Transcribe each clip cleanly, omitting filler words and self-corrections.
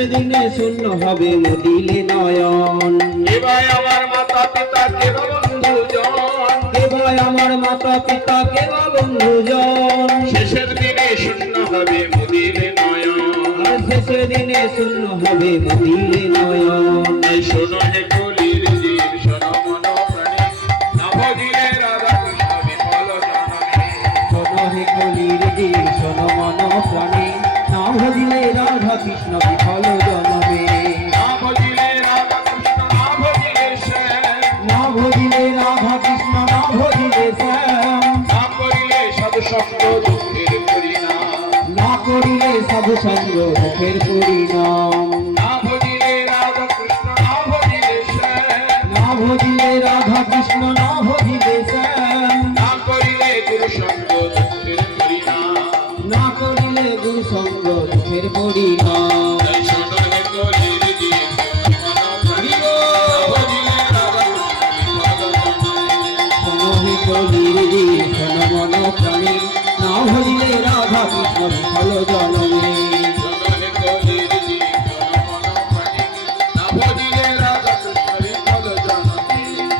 শেষের দিনে শূন্য হবে মুদিলে নয়ন। কে ভাই আমার মাতা পিতা কে বা বন্ধুজন, কে ভাই আমার মাতা পিতা কে বা বন্ধুজন, শেষের দিনে শূন্য হবে মুদিলে নয়ন। আর শেষের দিনে শূন্য হবে মুদিলে নয়ন। এই শোনো হে কলির জীব, শোনো মন প্রাণী, না ভজিলে রাধা কৃষ্ণ বিফল জননী। শোনো হে কলির জীব, শোনো মন প্রাণী, না ভজিলে রাধা কৃষ্ণ বিফল জনমে। না ভজিলে রাধা কৃষ্ণ, না ভজিলে শ্যাম, না ভজিলে রাধা কৃষ্ণ, না ভজিলে শ্যাম, না করিলে সাধুসঙ্গ দুঃখের পরিণাম। না করিলে সাধু সঙ্গ দুঃখের পরিণাম। না ভজিলে রাধা কৃষ্ণ, না ভজিলে শ্যাম, না ভজিলে রাধা কৃষ্ণ, না ভজিলে শ্যাম, না করিলে গুরু সঙ্গ দুঃখের পরিণাম। না করিলে গুরু সঙ্গ দুঃখের পরিণাম। এই শোনো হে কলির জীব, শোনো মন প্রাণী, না ভজিলে রাধা কৃষ্ণ বিফল জননী। শোনো হে কলির জীব,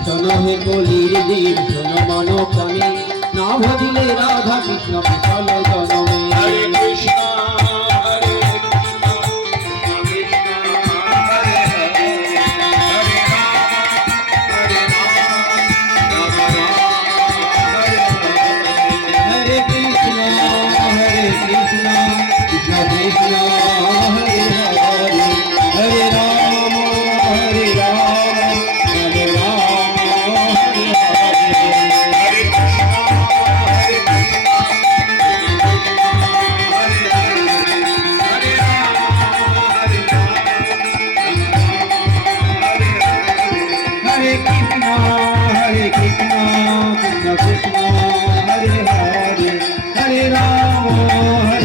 শোনো হে কলির জীব, শোনো মন প্রাণী, না ভজিলে রাধা কৃষ্ণ বিফল জনমে। হরে কৃষ্ণ হরে কৃষ্ণ, কৃষ্ণ কৃষ্ণ হরে হরে, হরে রাম রাম রাম হরে হরে। হরে কৃষ্ণ হরে কৃষ্ণ, কৃষ্ণ কৃষ্ণ হরে হরে, হরে রাম হরে রাম, রাম রাম হরে হরে। হরে কৃষ্ণ হরে কৃষ্ণ, হরে রাম হরে রাম, হরে কৃষ্ণ হরে কৃষ্ণ, কৃষ্ণ কৃষ্ণ হরে হরে, হরে রাম হরে